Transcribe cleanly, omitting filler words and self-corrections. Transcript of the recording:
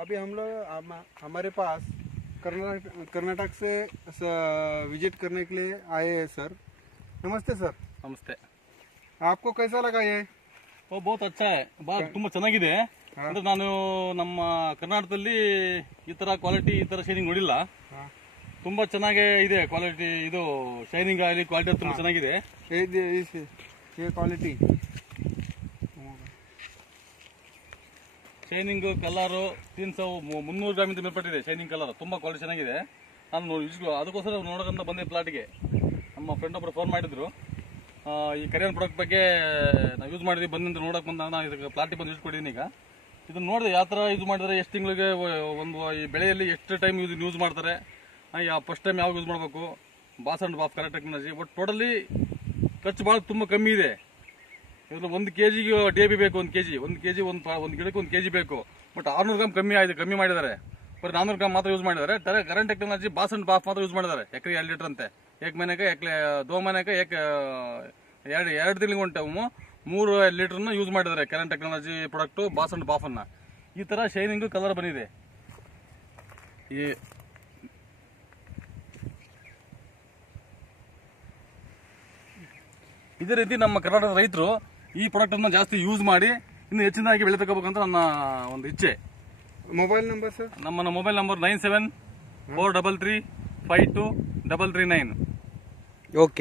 अभी हम लोग हमारे पास कर्नाटक से विजिट करने के लिए आए हैं सर। नमस्ते सर। ನಮಸ್ತೆ. आपको कैसा लगा ये? ಬಹುತ್ ಅಚ್ಚಾ ತುಂಬಾ ಚೆನ್ನಾಗಿದೆ. ಅಂದ್ರೆ ನಾನು ನಮ್ಮ ಕರ್ನಾಟಕದಲ್ಲಿ ಈ ತರ ಕ್ವಾಲಿಟಿ ಈ ತರ ಶೈನಿಂಗ್ ನೋಡಿಲ್ಲ. ತುಂಬಾ ಚೆನ್ನಾಗಿ ಇದೆ ಕ್ವಾಲಿಟಿ. ಇದು ಶೈನಿಂಗ್ ಆಗಲಿ ಕ್ವಾಲಿಟಿ ತುಂಬಾ ಚೆನ್ನಾಗಿದೆ. ಕ್ವಾಲಿಟಿ ಶೈನಿಂಗ್ ಕಲರ್ 300 ಗ್ರಾಮಿಂದ ಮೇಲ್ಪಟ್ಟಿದೆ. ಶೈನಿಂಗ್ ಕಲರ್ ತುಂಬಾ ಕ್ವಾಲಿಟಿ ಚೆನ್ನಾಗಿದೆ. ನಾನು ಅದಕ್ಕೋಸ್ಕರ ನೋಡೋಕಂತ ಬಂದೆ ಪ್ಲಾಟ್ಗೆ. ನಮ್ಮ ಫ್ರೆಂಡ್ ಒಬ್ರು ಫೋನ್ ಮಾಡಿದ್ರು, ಈ ಕರಿಯನ್ ಪ್ರಾಡಕ್ಟ್ ಬಗ್ಗೆ ನಾವು ಯೂಸ್ ಮಾಡಿದ್ವಿ ಬಂದಿಂದ ನೋಡಕ್ ಬಂದ. ನಾನು ಇದಕ್ಕೆ ಪ್ಲಾಟಿಗೆ ಬಂದು ಯೂಸ್ ಕೊಟ್ಟಿದ್ದೀನಿ. ಈಗ ಇದನ್ನ ನೋಡಿದೆ ಯಾವ ಥರ ಯೂಸ್ ಮಾಡಿದ್ರೆ, ಎಷ್ಟು ತಿಂಗಳಿಗೆ ಒಂದು ಈ ಬೆಳೆಯಲ್ಲಿ ಎಷ್ಟು ಟೈಮ್ ಯೂಸ್ ಮಾಡ್ತಾರೆ, ಫಸ್ಟ್ ಟೈಮ್ ಯಾವಾಗ ಯೂಸ್ ಮಾಡಬೇಕು, ಬಾಸ್ ಅಂಡ್ ಬಾಫ್ ಕರೆಕ್ಟ್ ಟೆಕ್ನಾಲಜಿ. ಬಟ್ ಟೋಟಲಿ ಖರ್ಚು ಭಾಳ ತುಂಬ ಕಮ್ಮಿ ಇದೆ. ಇದ್ರಲ್ಲಿ 1 kg DAP ಬೇಕು. 1 kg ಒಂದು ಗಿಡಕ್ಕೆ 1 kg ಬೇಕು. ಬಟ್ 600 ಗ್ರಾಮ್ ಕಮ್ಮಿ ಮಾಡಿದ್ದಾರೆ. ಬರೀ 400 ಗ್ರಾಮ್ ಮಾತ್ರ ಯೂಸ್ ಮಾಡಿದ್ದಾರೆ. ಕರೆಂಟ್ ಟೆಕ್ನಾಲಜಿ ಬಾಸ್ ಅಂಡ್ ಬಾಫ್ ಮಾತ್ರ ಯೂಸ್ ಮಾಡಿದ್ದಾರೆ. ಎಕರೆ 2 ಲೀಟರ್ ಅಂತೆ. एक महीने का 2 महीने का 2 ತಿಂಗಳಿಗೆ ಒಂದು ಟೈಮು 3 ಲೀಟರ್ನ ಯೂಸ್ ಮಾಡಿದ್ದಾರೆ ಕರೆಂಟ್ ಟೆಕ್ನಾಲಜಿ ಪ್ರಾಡಕ್ಟು ಬಾಸ್ ಅಂಡ್ ಬಾಫ್ ಅನ್ನ. ಈ ತರ ಶೈನಿಂಗ್ ಕಲರ್ ಬಂದಿದೆ. ಇದೇ ರೀತಿ ನಮ್ಮ ಕರ್ನಾಟಕದ ರೈತರು ಈ ಪ್ರಾಡಕ್ಟ್ ಅನ್ನ ಜಾಸ್ತಿ ಯೂಸ್ ಮಾಡಿ ಇನ್ನು ಹೆಚ್ಚಿನದಾಗಿ ಬೆಳೆ ತಗೋಬೇಕಂತ ನನ್ನ ಒಂದು ಇಚ್ಛೆ. Mobile number sir? ನಮ್ಮ ಮೊಬೈಲ್ ನಂಬರ್ 9743352339. ಓಕೆ.